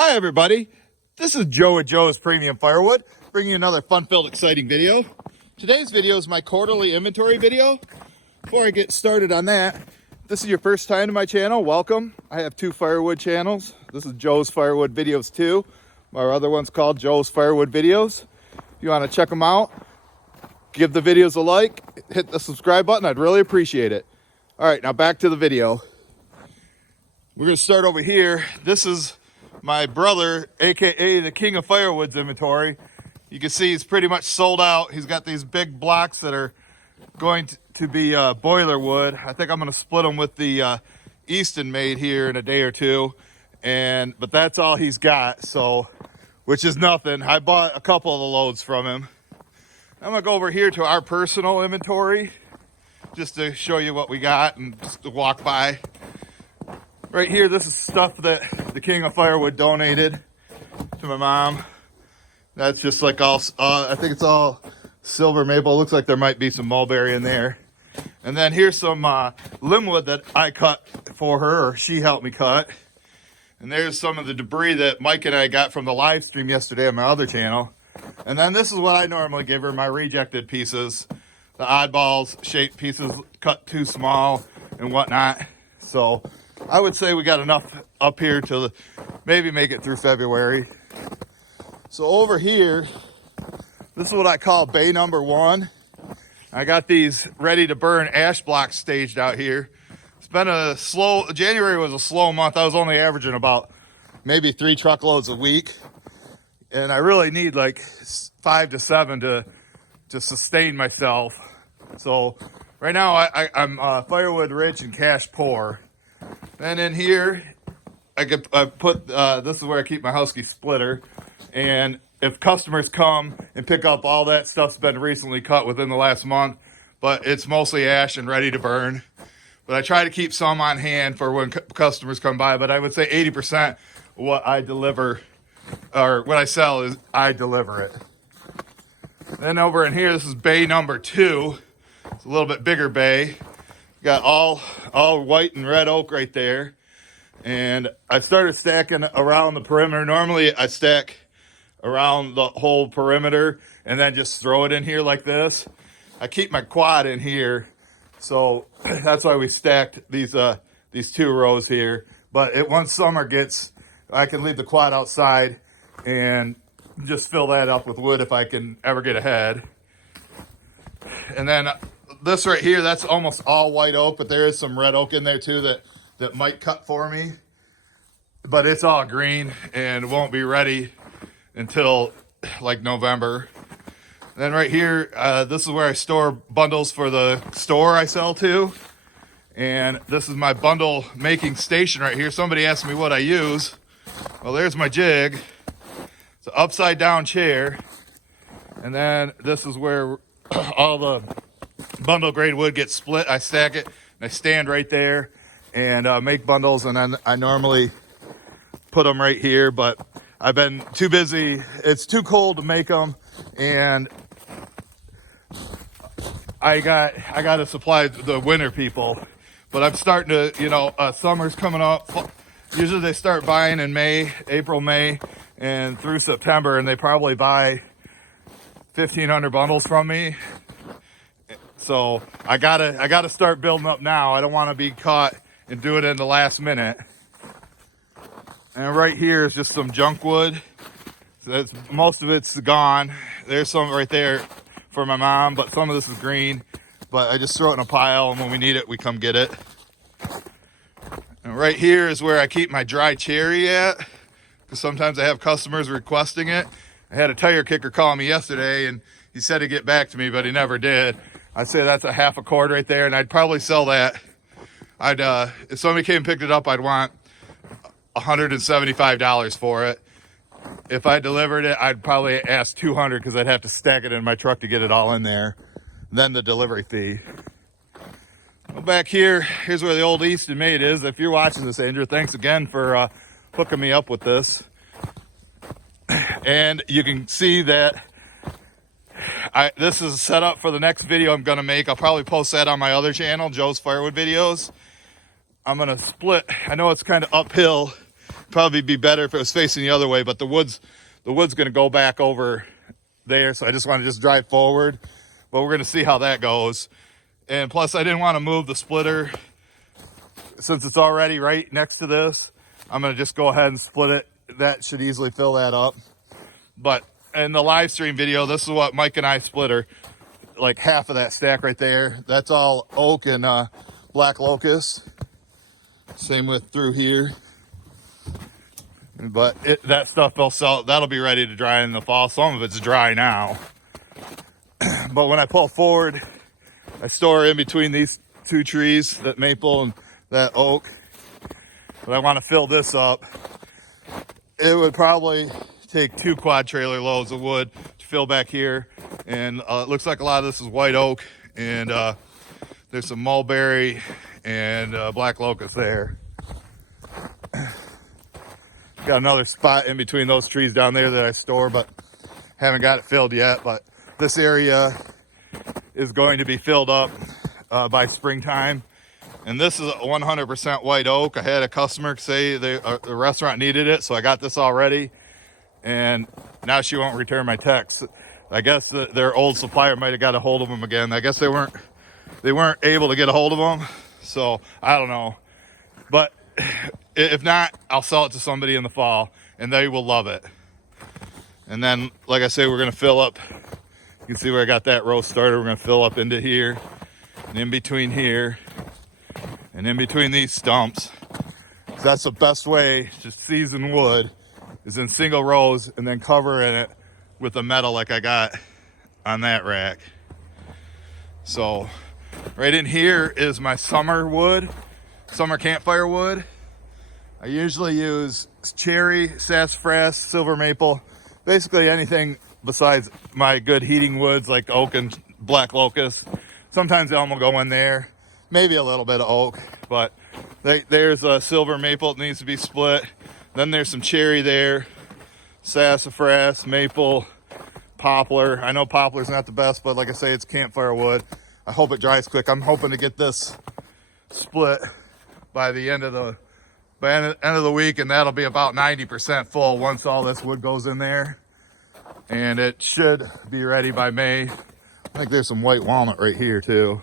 Hi everybody, this is Joe at Joe's Premium Firewood, bringing you another fun-filled, exciting video. Today's video is my quarterly inventory video. Before I get started on that, if this is your first time to my channel, welcome. I have two firewood channels. This is Joe's Firewood Videos 2. My other one's called Joe's Firewood Videos. If you want to check them out, give the videos a like, hit the subscribe button, I'd really appreciate it. All right, now back to the video. We're going to start over here. This is my brother, aka the King of Firewood's inventory. You can see he's pretty much sold out. He's got these big blocks that are going to be boiler wood. I think I'm going to split them with the Easton made here in a day or two, but that's all he's got, so which is nothing. I bought a couple of the loads from him. I'm going to go over here to our personal inventory just to show you what we got and just to walk by. Right here, this is stuff that the King of Firewood donated to my mom. That's just like all, I think it's all silver maple. It looks like there might be some mulberry in there. And then here's some limbwood that I cut for her, or she helped me cut. And there's some of the debris that Mike and I got from the live stream yesterday on my other channel. And then this is what I normally give her, my rejected pieces, the oddballs, shaped pieces cut too small and whatnot. So I would say we got enough up here to maybe make it through February. So over here, this is what I call bay number 1. I got these ready to burn ash blocks staged out here. It's been a slow, January was a slow month. I was only averaging about maybe 3 truckloads a week. And I really need like 5 to 7 to sustain myself. So right now I'm firewood rich and cash poor. And in here, I put, this is where I keep my Husky splitter. And if customers come and pick up, all that stuff's been recently cut within the last month, but it's mostly ash and ready to burn. But I try to keep some on hand for when customers come by, but I would say 80% of what I deliver, or what I sell, is I deliver it. Then over in here, this is bay number 2. It's a little bit bigger bay. Got all white and red oak right there. And I started stacking around the perimeter. Normally I stack around the whole perimeter and then just throw it in here like this. I keep my quad in here, so that's why we stacked these 2 rows here. But once summer gets, I can leave the quad outside and just fill that up with wood if I can ever get ahead. And then this right here, that's almost all white oak, but there is some red oak in there too that might cut for me. But it's all green and won't be ready until like November. And then right here, this is where I store bundles for the store I sell to. And this is my bundle making station right here. Somebody asked me what I use. Well, there's my jig. It's an upside down chair. And then this is where all the bundle grade wood gets split. I stack it and I stand right there and make bundles, and then I normally put them right here, but I've been too busy. It's too cold to make them, and I got to supply the winter people. But I'm starting to, summer's coming up. Usually they start buying in April, May, and through September, and they probably buy 1,500 bundles from me. So I gotta start building up now. I don't want to be caught and do it in the last minute. And right here is just some junk wood. So most of it's gone. There's some right there for my mom, but some of this is green. But I just throw it in a pile, and when we need it, we come get it. And right here is where I keep my dry cherry at, because sometimes I have customers requesting it. I had a tire kicker call me yesterday, and he said he'd get back to me, but he never did. I'd say that's a half a cord right there, and I'd probably sell that. If somebody came and picked it up, I'd want $175 for it. If I delivered it, I'd probably ask $200 because I'd have to stack it in my truck to get it all in there. Then the delivery fee. Well, back here, here's where the old Easton made is. If you're watching this, Andrew, thanks again for hooking me up with this. And you can see that this is set up for the next video I'm going to make. I'll probably post that on my other channel, Joe's Firewood Videos. I'm going to split. I know it's kind of uphill probably be better if it was facing the other way, but the wood's gonna go back over there, so I just want to just drive forward. But we're gonna see how that goes. And plus, I didn't want to move the splitter since it's already right next to this. I'm gonna just go ahead and split it. That should easily fill that up. But in the live stream video, this is what Mike and I split, like half of that stack right there. That's all oak and black locust. Same with through here. But that stuff will sell. That'll be ready to dry in the fall. Some of it's dry now. But when I pull forward, I store in between these two trees, that maple and that oak. But I want to fill this up. It would probably take 2 quad trailer loads of wood to fill back here. And it looks like a lot of this is white oak. And there's some mulberry and black locust there. Got another spot in between those trees down there that I store, but haven't got it filled yet. But this area is going to be filled up by springtime. And this is 100% white oak. I had a customer say the restaurant needed it, so I got this already. And now she won't return my text. I guess their old supplier might have got a hold of them again. I guess they weren't able to get a hold of them. So I don't know. But if not, I'll sell it to somebody in the fall, and they will love it. And then, like I say, we're going to fill up. You can see where I got that row started. We're going to fill up into here, and in between here, and in between these stumps. So that's the best way to season wood, is in single rows and then covering it with the metal like I got on that rack. So right in here is my summer wood, summer campfire wood. I usually use cherry, sassafras, silver maple, basically anything besides my good heating woods like oak and black locust. Sometimes elm will go in there, maybe a little bit of oak, but there's a silver maple that needs to be split. Then there's some cherry there, sassafras, maple, poplar. I know poplar's not the best, but like I say, it's campfire wood. I hope it dries quick. I'm hoping to get this split by the end of the week, and that'll be about 90% full once all this wood goes in there. And it should be ready by May. I think there's some white walnut right here too.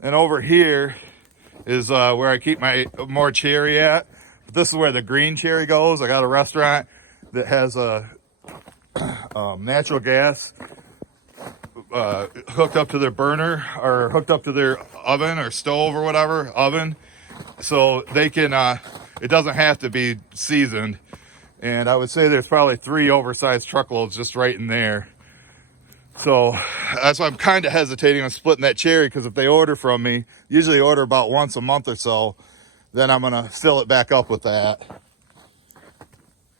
And over here is where I keep my more cherry at. But this is where the green cherry goes. I got a restaurant that has a natural gas hooked up to their burner, or hooked up to their oven or stove or whatever, oven. So they can, it doesn't have to be seasoned. And I would say there's probably 3 oversized truckloads just right in there. So that's why I'm kind of hesitating on splitting that cherry, because if they order from me, usually order about once a month or so, then I'm going to fill it back up with that.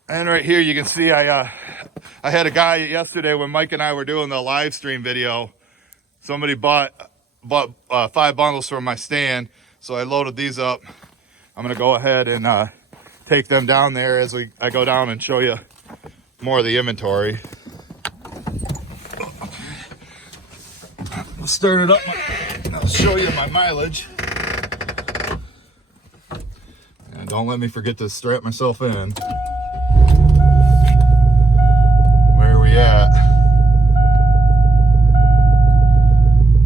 And right here you can see I had a guy yesterday when Mike and I were doing the live stream video. Somebody bought 5 bundles from my stand, so I loaded these up. I'm going to go ahead and take them down there as I go down and show you more of the inventory. I'll start it up. I'll show you my mileage. And don't let me forget to strap myself in. Where are we at?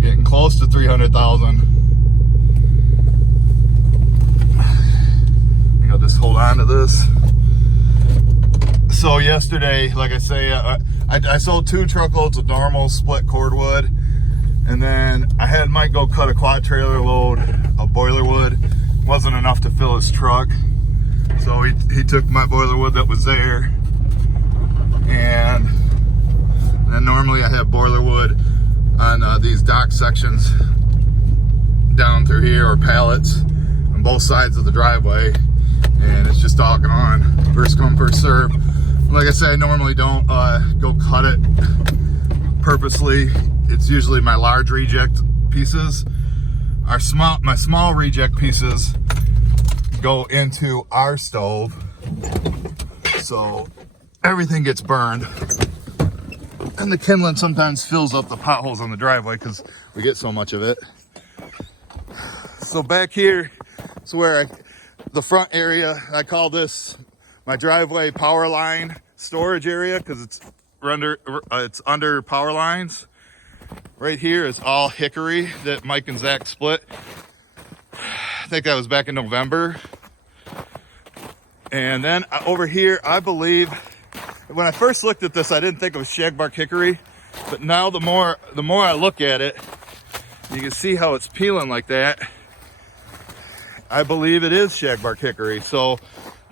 Getting close to 300,000. I'll just hold on to this. So yesterday, like I say, I sold 2 truckloads of normal split cordwood, and then I had Mike go cut a quad trailer load of boiler wood. Wasn't enough to fill his truck, so he took my boiler wood that was there, and then normally I have boiler wood on these dock sections down through here, or pallets on both sides of the driveway. And it's just all gone. First come, first serve. Like I said, I normally don't go cut it purposely. It's usually my large reject pieces. My small reject pieces go into our stove, so everything gets burned. And the kindling sometimes fills up the potholes on the driveway because we get so much of it. So back here is where the front area. I call this my driveway power line storage area because it's under power lines. Right here is all hickory that Mike and Zach split. I think that was back in November. And then over here, I believe, when I first looked at this, I didn't think it was shagbark hickory. But now the more I look at it, you can see how it's peeling like that. I believe it is shagbark hickory. So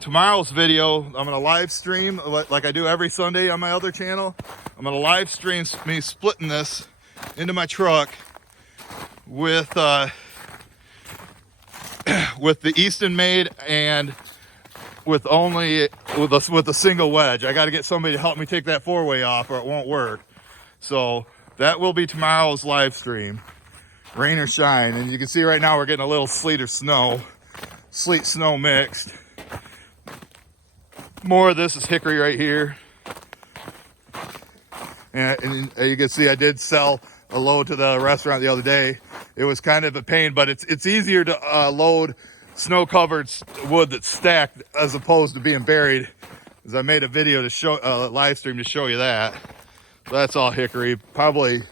tomorrow's video, I'm gonna live stream like I do every Sunday on my other channel. I'm gonna live stream me splitting this into my truck with the Easton made and with a single wedge. I got to get somebody to help me take that 4-way off or it won't work. So that will be tomorrow's live stream, rain or shine. And you can see right now we're getting a little sleet snow mixed. More of this is hickory right here. And you can see I did sell a load to the restaurant the other day. It was kind of a pain, but it's easier to load snow-covered wood that's stacked as opposed to being buried. As I made a video to show, live stream to show you that. So that's all hickory. Probably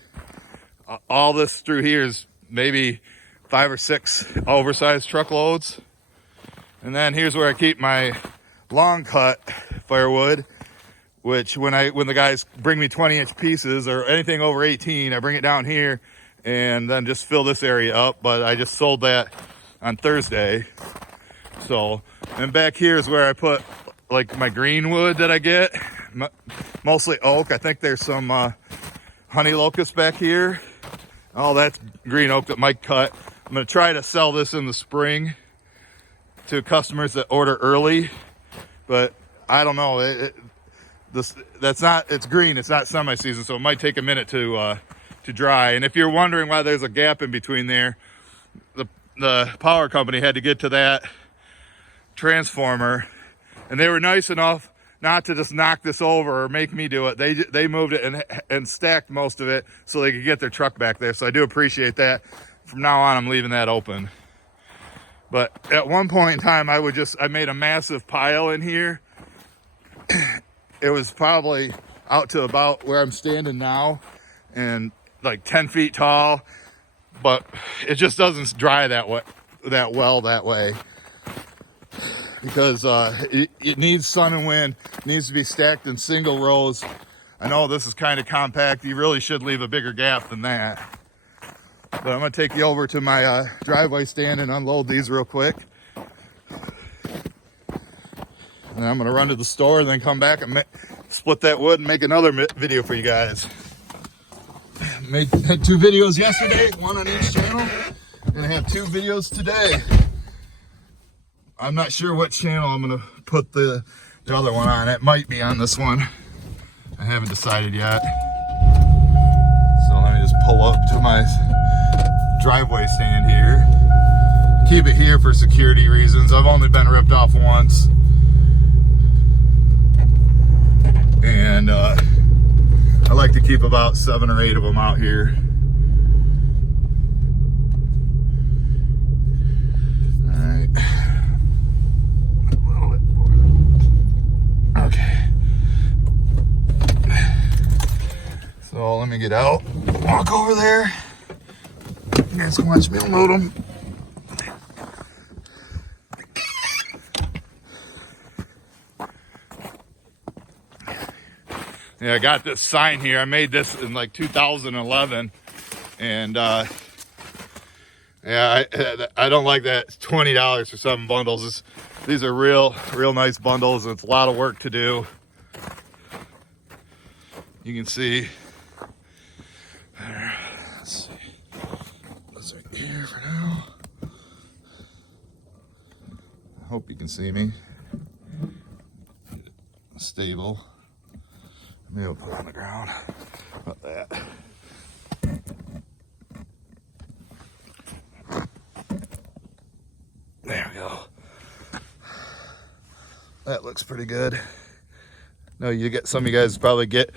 all this through here is maybe 5 or 6 oversized truckloads. And then here's where I keep my long cut firewood, which when the guys bring me 20-inch pieces or anything over 18, I bring it down here and then just fill this area up. But I just sold that on Thursday. So, and back here is where I put like my green wood that I get, mostly oak. I think there's some honey locust back here. Oh, that's green oak that Mike cut. I'm gonna try to sell this in the spring to customers that order early, but I don't know. It's green. It's not semi-season, so it might take a minute to dry. And if you're wondering why there's a gap in between there, the power company had to get to that transformer, and they were nice enough not to just knock this over or make me do it. They moved it and stacked most of it so they could get their truck back there. So I do appreciate that. From now on, I'm leaving that open. But at one point in time, I made a massive pile in here. It was probably out to about where I'm standing now and like 10 feet tall. But it just doesn't dry that well that way because it needs sun and wind. It needs to be stacked in single rows. I know this is kind of compact. You really should leave a bigger gap than that. But I'm going to take you over to my driveway stand and unload these real quick. And I'm going to run to the store and then come back and split that wood and make another video for you guys. Had 2 videos yesterday, 1 on each channel, and I have 2 videos today. I'm not sure what channel I'm going to put the other one on. It might be on this one. I haven't decided yet. So let me just pull up to my driveway stand here. Keep it here for security reasons. I've only been ripped off once. And I like to keep about 7 or 8 of them out here. All right. A little bit more. Okay. So let me get out, walk over there. You guys can watch me unload them. Yeah, I got this sign here. I made this in like 2011, and yeah, I don't like that. It's $20 for 7 bundles. These are real nice bundles, and it's a lot of work to do. You can see. Let's see. That's right here for now. I hope you can see me. Stable. Maybe I'll put it on the ground. About that. There we go. That looks pretty good. No, some of you guys probably get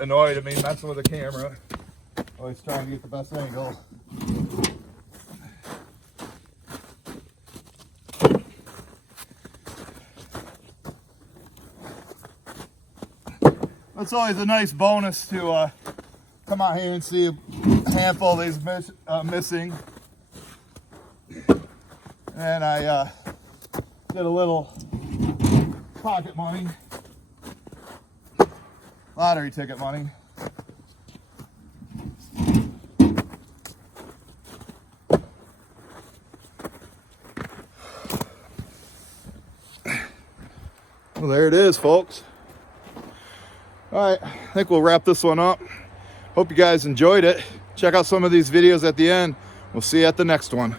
annoyed at me messing with the camera. Always trying to get the best angle. It's always a nice bonus to come out here and see a handful of these missing. And I did a little pocket money, lottery ticket money. Well, there it is, folks. All right, I think we'll wrap this one up. Hope you guys enjoyed it. Check out some of these videos at the end. We'll see you at the next one.